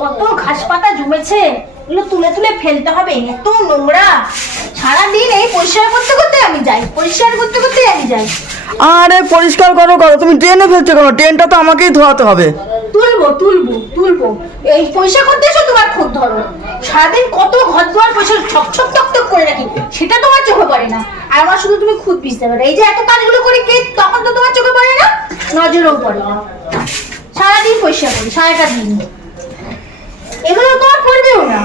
কত ঘাস পাতা জমেছে? এগুলো তুলে তুলে ফেলতে হবে এত নোংরা। সারাদিন এই পরিষ্কার করতে করতে আমি যাই পরিষ্কার করতে করতে আমি যাই। আরে পরিষ্কার করো করো তুমি ট্রেনে ফেলছো কেন? ট্রেনটা তো আমাকেই ধোয়াতে হবে। তুলবো তুলবো তুলবো। এই পয়সা করতে এসো তোমার খুব ধরো। সারাদিন কত ঘর দুয়ার পয়সা ছক ছক টক টক করে রাখি সেটা তোমার চোখে পড়ে না। আর আমার শুধু তুমি খুদ পিসতে পারো এই যে এত কাজগুলো করি কে তখন তো নজরেও পড়ে। সারাদিন পয়সা করি সারাটা দিন। এগুলো তোমার পড়বেও না।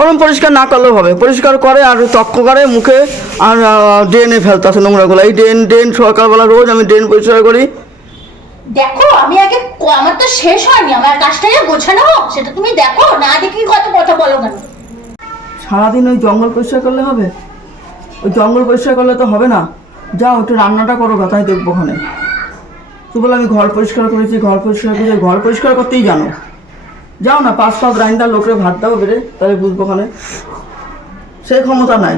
ওরম পরিষ্কার না করলেও হবে। পরিষ্কার করে আর তক্ক করে মুখে আর ড্রেনে ফেলতে আসে নোংরাগুলো। এই ড্রেন ড্রেন সকালবেলা রোজ আমি ড্রেন পরিষ্কার করি। দেখো আমি আগে আমার তো শেষ হয়নি। আমার কাজটা যে গোছানো হোক সেটা তুমি দেখো। না দেখি কত কথা বলো কেন? সারাদিন ওই জঙ্গল পরিষ্কার করলে হবে? ওই জঙ্গল পরিষ্কার করলে তো হবে না। যাও একটু রান্নাটা করো কথাই দেখব ওখানে। তুই বলে আমি ঘর পরিষ্কার করেছি ঘর পরিষ্কার করেছি ঘর পরিষ্কার করতেই জানো। যাও না পাঁচ পাঁচ রাইন্দার লোকের ভাত দাও বেড়ে তাহলে বুঝব ওখানে। সে ক্ষমতা নাই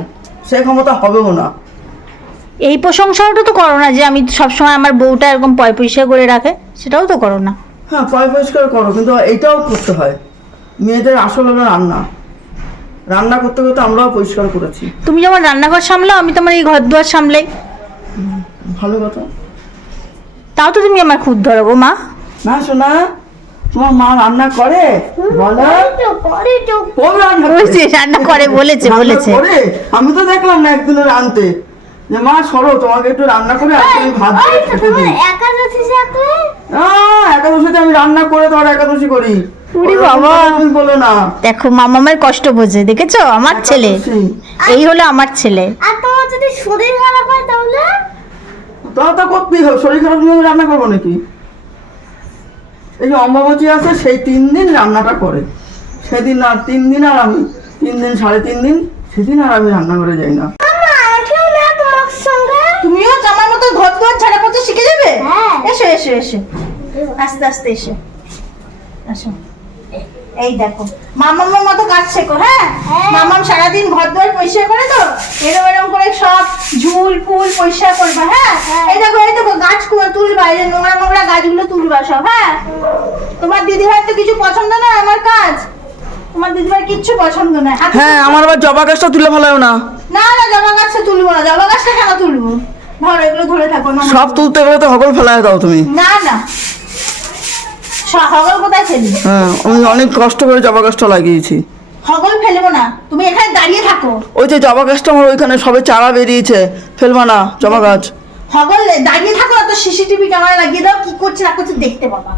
সে ক্ষমতা হবেও না। এই প্রশংসাটা তো করো না যে আমি সবসময় আমার বউটা এরকম পয় পয়সা করে রাখে সেটাও তো করো না। হ্যাঁ পয় পরিষ্কার করো কিন্তু এইটাও করতে হয়। মেয়েদের আসল হলো রান্না। রান্না করতে করতে আমরাও পরিষ্কার করেছি। তুমি যেমন রান্নাঘর সামলাও আমি তোমার এই ঘর দুয়ার সামলাই। ভালো কথা। তাও তো তুমি আমার খুদ ধরো গো মা। না শোনা তোমার মা রান্না করে? বলো। ও রান্না করে। রান্না করে বলেছে বলেছে। আমি তো দেখলাম না একদিনও রানতে যে মা সরো তোমাকে একটু রান্না করে আজকে আমি ভাত দিয়ে খেতে দিই। আহ, একাদশীতে আমি রান্না করে তোমার একাদশী করি। বাবা। বলো না। দেখো মামামের কষ্ট বোঝে দেখেছ? আমার ছেলে। এই হলো আমার ছেলে। আর তোমার যদি শরীর তাহলে তোমার তো করতেই হবে শরীর খারাপ হলে রান্না করব নাকি? এই যে অম্বাবতী আছে সেই তিন দিন রান্নাটা করে। সেদিন আর তিন দিন আর আমি তিন দিন সাড়ে তিন দিন সেদিন আর আমি রান্না করে যাই না। তুমিও আমার মতো ঘর দুয়ার ঝাড়া করতে শিখে যাবে? হ্যাঁ। এসো এসো এসো। আস্তে আস্তে এসো। আসো। এই দেখো মামামের মতো কাজ শেখো হ্যাঁ? হ্যাঁ। মামাম সারাদিন ঘর দুয়ার পরিষ্কার করে তো? এরম এরম করে সব ঝুল ফুল পরিষ্কার করবে হ্যাঁ? হ্যাঁ। এই দেখো এই দেখো গাছ তুলবা এই যে নোংরা নোংরা গাছগুলো তুলবা সব হ্যাঁ? তোমার দিদিভাই তো কিছু পছন্দ না আমার কাজ? তোমার দিদিভাই কিচ্ছু পছন্দ না হ্যাঁ আমার আবার জবা গাছটা তুলে ফেলাও না। না না জবা গাছটা তুলবো না জবা গাছটা কেন তুলবো? ধরো এগুলো ধরে থাকো না সব তুলতে গেলে তো হকল ফেলায় দাও তুমি। না না। হগল কোথায় ফেলি হ্যাঁ আমি অনেক কষ্ট করে জবা গাছটা লাগিয়েছি। হগল ফেলব না তুমি এখানে দাঁড়িয়ে থাকো। ওই যে জবা গাছটা আমার ওইখানে সবে চারা বেরিয়েছে ফেলবা না জবা গাছ। হগল দাঁড়িয়ে থাকো তো সিসিটিভি ক্যামেরা লাগিয়ে দাও কি করছে না করছে দেখতে বাবা